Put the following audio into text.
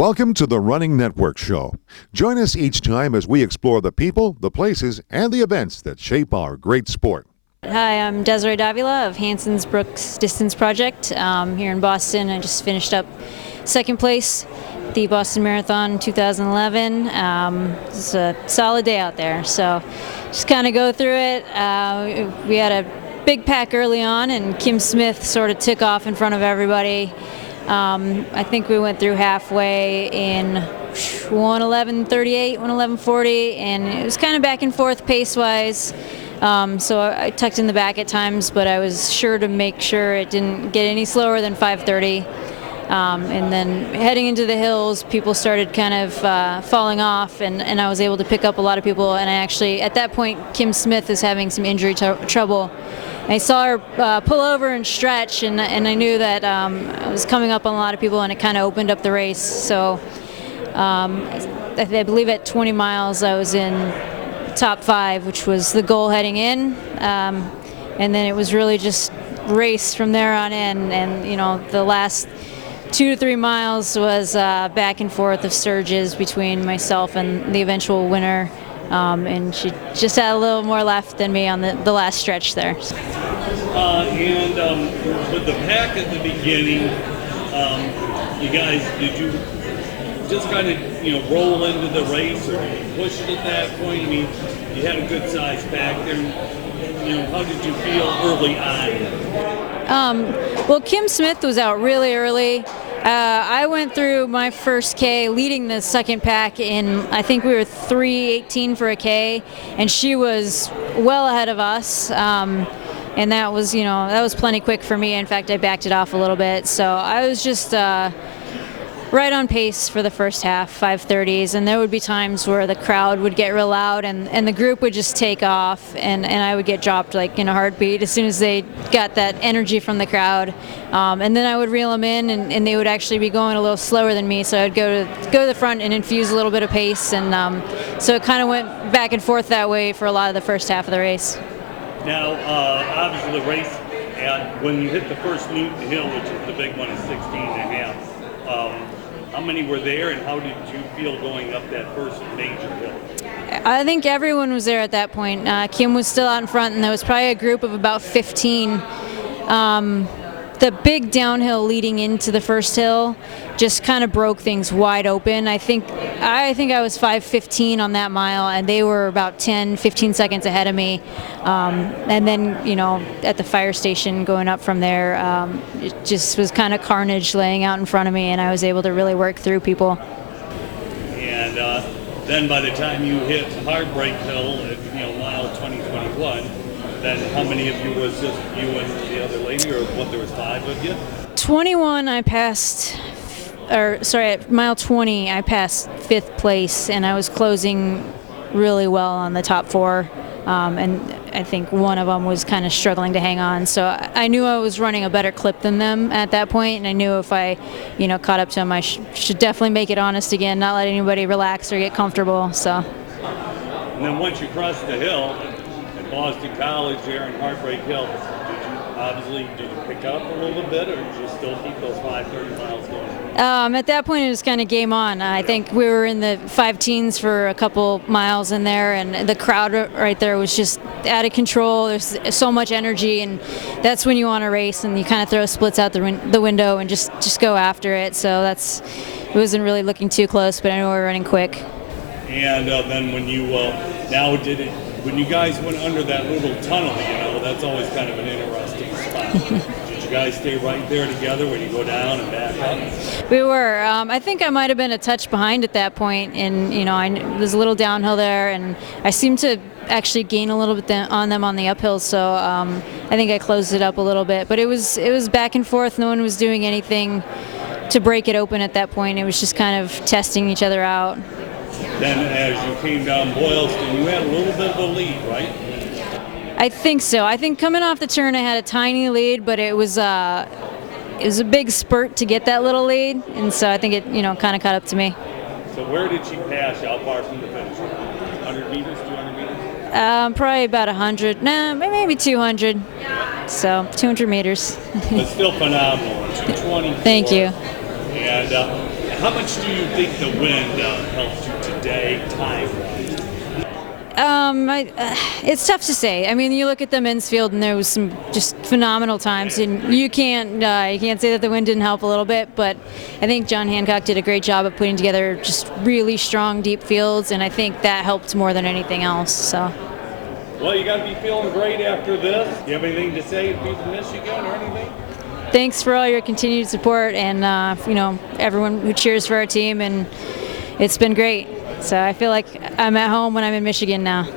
Welcome to the Running Network Show. Join us each time as we explore the people, the places, and the events that shape our great sport. Hi, I'm Desiree Davila of Hanson's Brooks Distance Project here in Boston. I just finished up second place at the Boston Marathon 2011. It's a solid day out there, so just kind of go through it. We had a big pack early on, and Kim Smith sort of took off in front of everybody. I think we went through halfway in 1:11:38, 1:11:40, and it was kind of back and forth pace-wise. So I tucked in the back at times, but I was sure to make sure it didn't get any slower than 5:30. And then heading into the hills, people started kind of falling off, and I was able to pick up a lot of people. And I actually, at that point, Kim Smith is having some injury trouble. I saw her pull over and stretch, and I knew that I was coming up on a lot of people, and it kind of opened up the race. So I believe at 20 miles I was in top 5, which was the goal heading in, and then it was really just race from there on in. And you know, the last 2 to 3 miles was back and forth of surges between myself and the eventual winner. And she just had a little more left than me on the last stretch there. With the pack at the beginning, you guys, did you just kind of, roll into the race, or did you push it at that point? I mean, you had a good sized pack there. How did you feel early on? Well, Kim Smith was out really early. I went through my first K leading the second pack in, I think we were 3:18 for a K, and she was well ahead of us. And that was, that was plenty quick for me. In fact, I backed it off a little bit. So I was just right on pace for the first half, 5:30s, and there would be times where the crowd would get real loud, and the group would just take off, and I would get dropped like in a heartbeat as soon as they got that energy from the crowd. And then I would reel them in, and they would actually be going a little slower than me, so I'd go to the front and infuse a little bit of pace, and so it kind of went back and forth that way for a lot of the first half of the race. Now, obviously the race, when you hit the first hill, which is the big one, is 16.5, how many were there, and how did you feel going up that first major hill? I think everyone was there at that point. Kim was still out in front, and there was probably a group of about 15. The big downhill leading into the first hill just kind of broke things wide open. I think I was 5:15 on that mile, and they were about 10-15 seconds ahead of me. And then, at the fire station going up from there, it just was kind of carnage laying out in front of me, and I was able to really work through people. And then by the time you hit Heartbreak Hill at mile 20-21, then how many of you was just you and the other lady, or what, there was 5 of you? 21 I passed, at mile 20 I passed 5th place, and I was closing really well on the top 4, and I think one of them was kind of struggling to hang on, so I knew I was running a better clip than them at that point, and I knew if I caught up to them, I should definitely make it honest again, not let anybody relax or get comfortable. So. And then once you crossed the hill at Boston College there in Heartbreak Hill, did you pick up a little bit, or did you still keep those 5:30 miles going? At that point, it was kind of game on. I think we were in the 5 teens for a couple miles in there, and the crowd right there was just out of control. There's so much energy, and that's when you want to race, and you kind of throw splits out the window and just go after it. So it wasn't really looking too close, but I know we were running quick. And then when you when you guys went under that little tunnel, that's always kind of an interesting spot. Did you guys stay right there together when you go down and back up? We were. I think I might have been a touch behind at that point, and there's a little downhill there, and I seemed to actually gain a little bit on them on the uphill. So I think I closed it up a little bit, but it was back and forth. No one was doing anything to break it open at that point. It was just kind of testing each other out. Then as you came down Boylston, you had a little bit of a lead, right? I think so. I think coming off the turn, I had a tiny lead, but it was a big spurt to get that little lead, and so I think it kind of caught up to me. So where did she pass? How far from the finish? 100 meters, 200 meters? Probably about 100. No, maybe 200. So 200 meters. But still phenomenal. 224. Thank you. And how much do you think the wind helped you today, time-wise? It's tough to say. I mean, you look at the men's field, and there was some just phenomenal times, and you can't say that the wind didn't help a little bit. But I think John Hancock did a great job of putting together just really strong, deep fields, and I think that helped more than anything else. So. Well, you got to be feeling great after this. Do you have anything to say to people in Michigan or anything? Thanks for all your continued support, and everyone who cheers for our team, and it's been great. So I feel like I'm at home when I'm in Michigan now.